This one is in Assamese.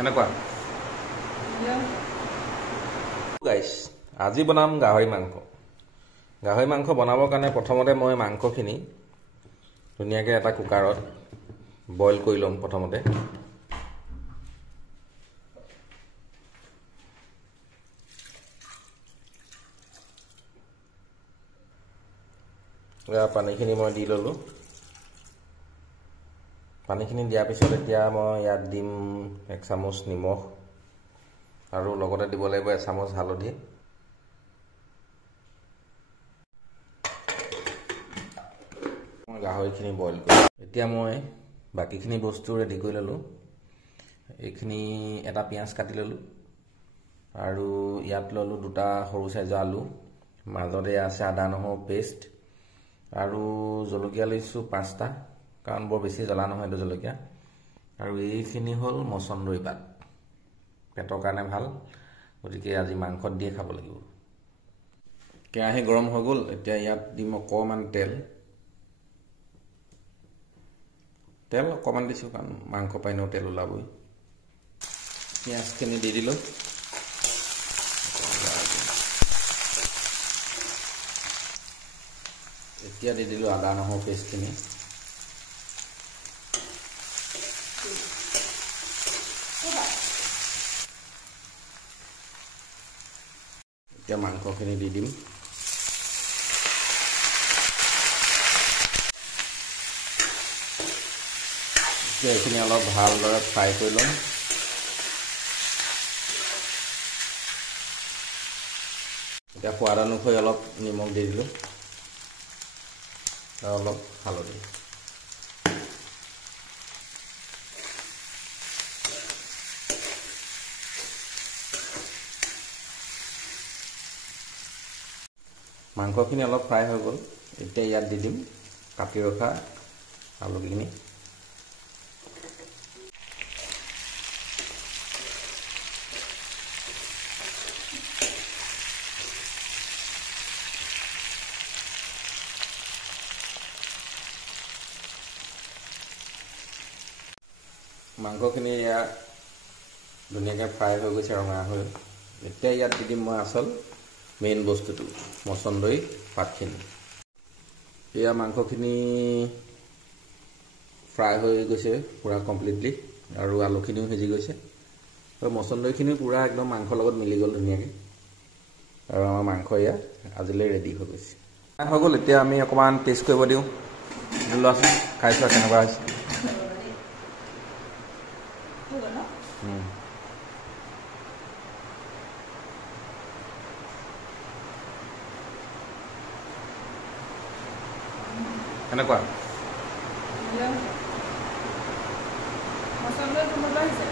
এনেকুৱা গাইস আজি বনাম গাহৰি মাংস। গাহৰি মাংস বনাবৰ কাৰণে প্ৰথমতে মই মাংসখিনি ধুনীয়াকৈ এটা কুকাৰত বইল কৰি ল'ম। প্ৰথমতে পানীখিনি মই দি ল'লোঁ। পানীখিনি দিয়াৰ পিছত এতিয়া মই ইয়াত দিম 1 চামুচ নিমখ আৰু লগতে দিব লাগিব 1 চামুচ হালধি। মই গাহৰিখিনি বইল কৰিম। এতিয়া মই বাকীখিনি বস্তু ৰেডি কৰি ল'লোঁ। এইখিনি এটা পিঁয়াজ কাটি ল'লোঁ আৰু ইয়াত ল'লোঁ 2টা সৰু চাইজৰ আলু, মাজতে আছে আদা নহৰু পেষ্ট আৰু জলকীয়া লৈছোঁ 5টা, কাৰণ বৰ বেছি জ্বলা নহয় এইটো জলকীয়া। আৰু এইখিনি হ'ল মচন্দৰী পাত, পেটৰ কাৰণে ভাল, গতিকে আজি মাংসত দিয়ে খাব লাগিব। কেৰাহী গৰম হৈ গ'ল। এতিয়া ইয়াত দিম অকণমান তেল অকণমান দিছোঁ, কাৰণ মাংস পাই ন তেল ওলাবই। পিঁয়াজখিনি দি দিলোঁ। এতিয়া দি দিলোঁ আদা নহৰু পেষ্টখিনি। এতিয়া মাংসখিনি দি দিম। এতিয়া এইখিনি অলপ ভালদৰে ফ্ৰাই কৰি ল'ম। এতিয়া সোৱাদ অনুসৰি অলপ নিমখ দি দিলোঁ আৰু অলপ হালধি। মাংসখিনি অলপ ফ্ৰাই হৈ গ'ল। এতিয়া ইয়াত দি দিম কাটি ৰখা আলুখিনি। মাংসখিনি ইয়াত ধুনীয়াকৈ ফ্ৰাই হৈ গৈছে, ৰঙা হৈ। এতিয়া ইয়াত দি দিম মই আচল মেইন বস্তুটো, মচন্দৰী পাতখিনি। এয়া মাংসখিনি ফ্ৰাই হৈ গৈছে পূৰা কমপ্লিটলি, আৰু আলুখিনিও সিজি গৈছে, আৰু মচন্দৰীখিনিও পূৰা একদম মাংসৰ লগত মিলি গ'ল ধুনীয়াকৈ। আৰু আমাৰ মাংস ইয়াত আজিলৈ ৰেডি হৈ গৈছে। হৈ গ'ল। এতিয়া আমি অকণমান টেষ্ট কৰিব দিওঁ। লোৱাচোন, খাই চোৱা কেনেকুৱা হৈছে। এনেকুৱা মচন্দৰী কোমল হৈছে।